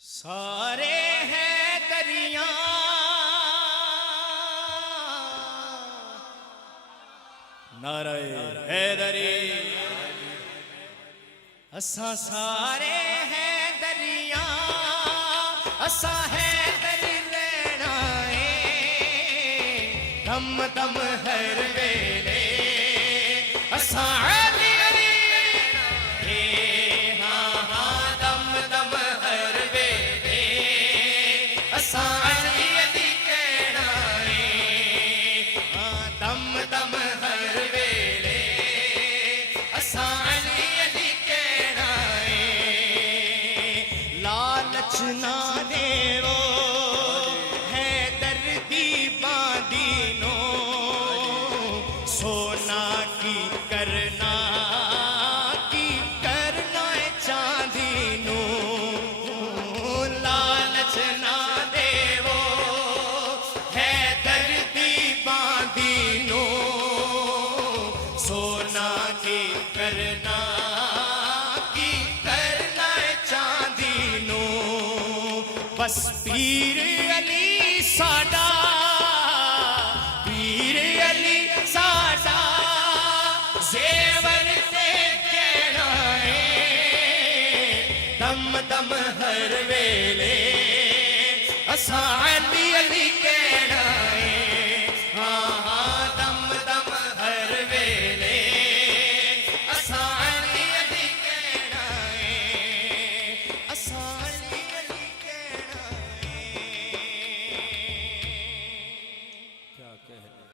सारे हैं दरिया नारे हैदरी असा सारे हैं दरिया असा है दरी लेना दम दम हर वेले असा अली अली हाँ हाँ दम दम हर वेले असा अली अली कहना हाँ दम दम हर वेले असा अली अली कहना लालच ना देवो है दर्दी बादीनो सोना की करना चांदीनो लालच ना देवो है दर्दी बांदीनो सोना की करना चांदीनो बस पीर अली साडा पीर अली साडा जेवर ते कहना दम दम हर वेले असा